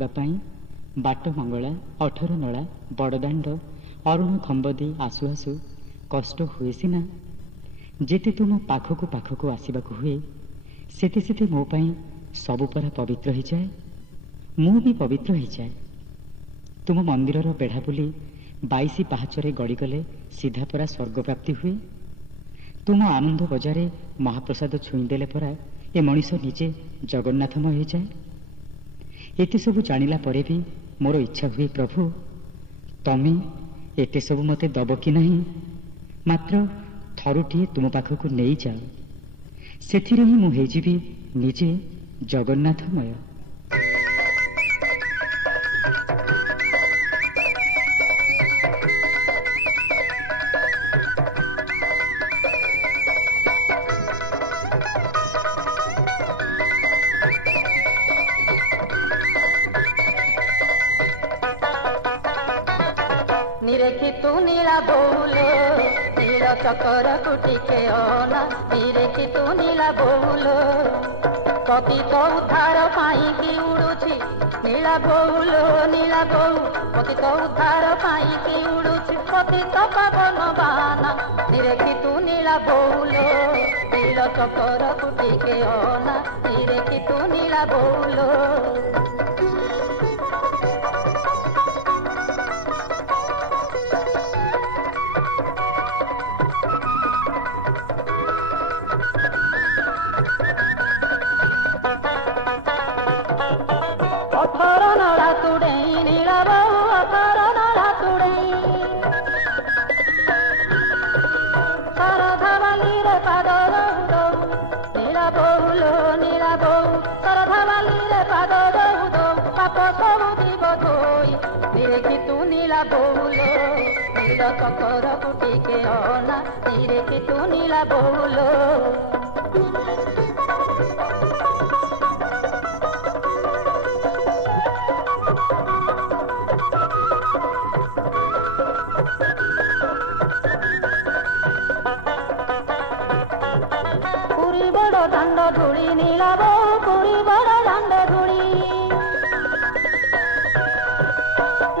बाट मंगला 18 नला बड़दाण्ड अरुण खंब दे आसु आसु कष्ट हुए सीना जेते तुम पाखकु पाखकु आसवाक हुए सेते सेते मो पाई सबु परा पवित्र हो जाए मु भी पवित्र हो जाए। तुम मंदिर बेढ़ा बुली 22 पाहाचरे गड़ीगले सीधा परा स्वर्ग प्राप्ति हुए। तुम आनंद बजारे महाप्रसाद छुईदेले परा ए मनीष निजे जगन्नाथमय हो जाए। एते सब जानिला परे भी मोर इच्छा हुए प्रभु तमे एते सब मते दब कि नहीं, मात्र थरुटिए तुम पाखकु नहीं जाओ सेथिरे ही मु हेजिबी निजे जगन्नाथमय। निरेखी तू नीला बोलो नीला चकर कुटिके ओना निरेखी तू नीला बोलो पतित उद्धार पाई उड़ुछि नीला बोलो नीला बोऊ पतित उद्धार पाई उड़ुछि पतित पावन बाना निरेखी तू नीला बोलो नीला चकर कुटिके ओना निरेखी तू नीला बोलो। अथर नला तुड़े नीला बहु अथर नला तुड़े शारदा बाली रे पाद दौ नीला बहुलो नीला बहु शारदा बाली रे पाद दौ पाप सब जीव धोई निरेखी तू नीला बहुलो नीला चकर कुटिके ओना निरेखी तू नीला बहुलो। पुरी बड़ दाण्ड धूली नीला बहु पुरी बड़ दाण्ड धूली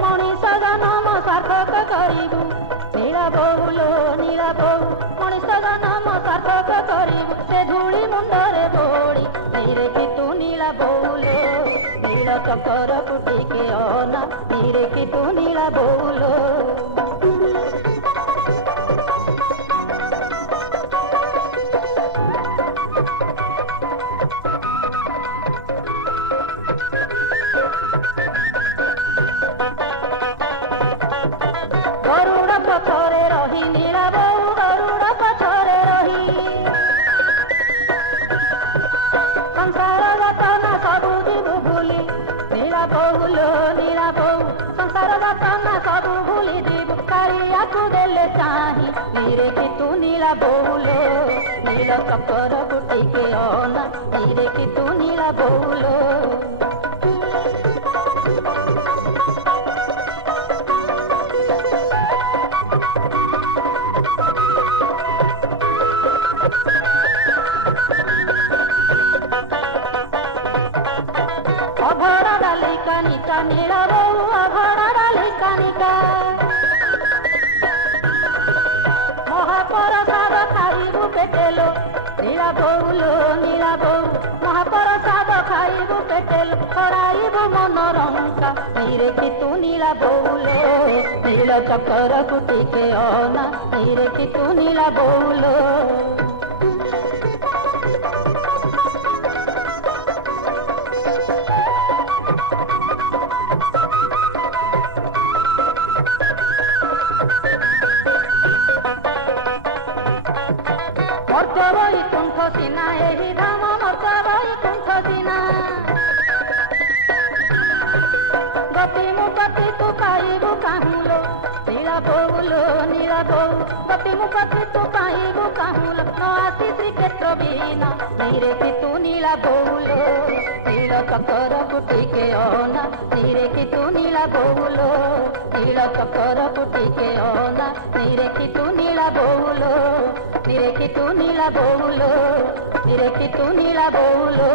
मनीष जन्म सार्थक करिबु नीला बहुलो नीला बहु मनीष जन्म सार्थक करिबु से धूली मुंडरे बोड़ी निरेखी तू नीला बहुलो नीला चकर कुटिके ओना निरेखी तू नीला बहुलो। गरुड़ पछरे रही नीला बहु गरुड़ पछरे रही संसार रतना सबु जीव भूली नीला बहुलो नीला बहु संसार रतना सबु भूली जीव कारिया को देले चाही निरेखी तू नीला बहुलो नीला चकर कुटिके ओना निरेखी तू नीला बहुलो। अभड़ा डाली कानिका नीला बहु अभड़ा डाली कानिका महाप्रसाद खाइबु पेटेलो नीला बहुलो नीला बहु महाप्रसाद खाइबु पेटेलो खराइबु मनरंका निरेखी तू नीला बहुलो नीला चकर कुटिके ओना निरेखी तू नीला बहुलो। मर्त्य वैकुंठ सीना एही धाम मर्त्य वैकुंठ सीना गति मुक्ति तू पाइबु काहुलो नीला बहुलो नीला बहु गति मुक्ति तू पाइबु काहुलो न आसी श्रीक्षेत्र बीना निरेखी तू नीला बहुलो नीला चकर कुटिके ओना निरेखी तू नीला बहुलो नीला चकर कुटिके ओना निरेखी तू नीला बहुलो निरेखी तू नीला बहुलो निरेखी तू नीला बहुलो।